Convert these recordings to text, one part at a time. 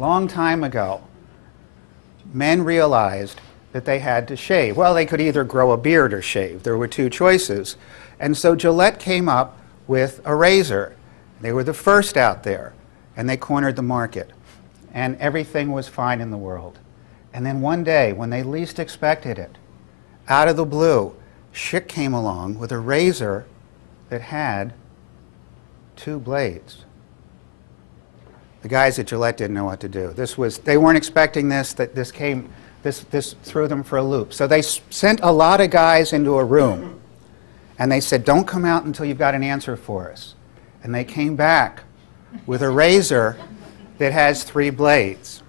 long time ago, men realized that they had to shave. Well, they could either grow a beard or shave. There were two choices. And so Gillette came up with a razor. They were the first out there, and they cornered the market. And everything was fine in the world. And then one day, when they least expected it, out of the blue, Schick came along with a razor that had two blades. The guys at Gillette didn't know what to do. They weren't expecting this, this threw them for a loop. So they sent a lot of guys into a room, and they said, don't come out until you've got an answer for us. And they came back with a razor that has three blades.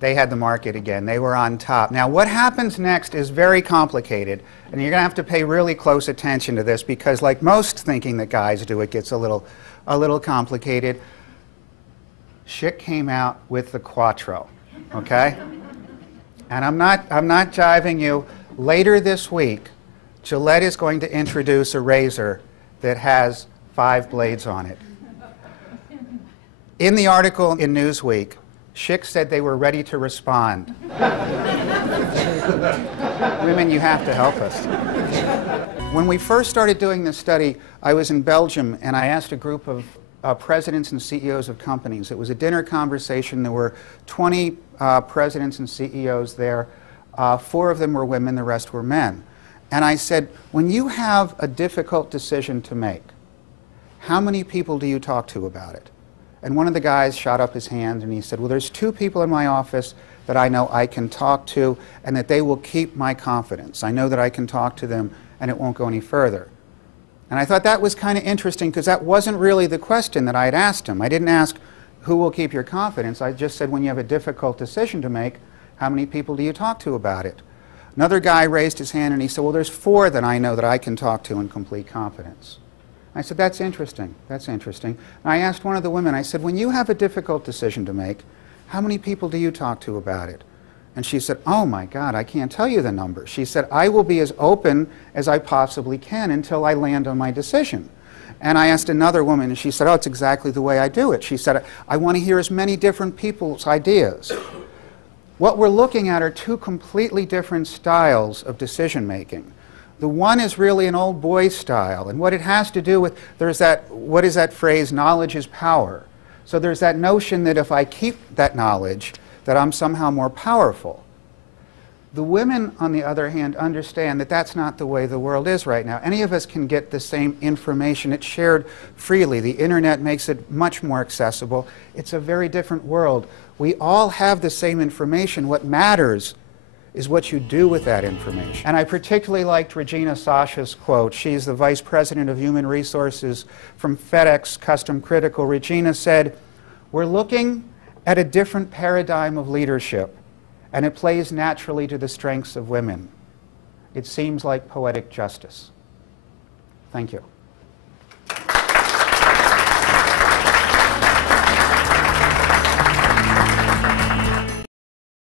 They had the market again. They were on top. Now, what happens next is very complicated, and you're going to have to pay really close attention to this because, like most thinking that guys do, it gets a little complicated. Schick came out with the Quattro, okay? And I'm not jiving you. Later this week, Gillette is going to introduce a razor that has 5 blades on it. In the article in Newsweek, Schick said they were ready to respond. Women, you have to help us. When we first started doing this study, I was in Belgium, and I asked a group of presidents and CEOs of companies. It was a dinner conversation. There were 20 presidents and CEOs there. 4 of them were women, the rest were men. And I said, when you have a difficult decision to make, how many people do you talk to about it? And one of the guys shot up his hand and he said, well, there's 2 people in my office that I know I can talk to and that they will keep my confidence. I know that I can talk to them and it won't go any further. And I thought that was kind of interesting because that wasn't really the question that I had asked him. I didn't ask who will keep your confidence. I just said when you have a difficult decision to make, how many people do you talk to about it? Another guy raised his hand and he said, well, there's 4 that I know that I can talk to in complete confidence. I said, that's interesting, that's interesting. And I asked one of the women, I said, when you have a difficult decision to make, how many people do you talk to about it? And she said, oh my God, I can't tell you the number. She said, I will be as open as I possibly can until I land on my decision. And I asked another woman, and she said, oh, it's exactly the way I do it. She said, I want to hear as many different people's ideas. What we're looking at are 2 completely different styles of decision making. The one is really an old boy style, and what it has to do with, what is that phrase, knowledge is power. So there's that notion that if I keep that knowledge, that I'm somehow more powerful. The women, on the other hand, understand that that's not the way the world is right now. Any of us can get the same information. It's shared freely. The internet makes it much more accessible. It's a very different world. We all have the same information. What matters is what you do with that information. And I particularly liked Regina Sasha's quote. She's the Vice President of Human Resources from FedEx Custom Critical. Regina said, we're looking at a different paradigm of leadership, and it plays naturally to the strengths of women. It seems like poetic justice. Thank you.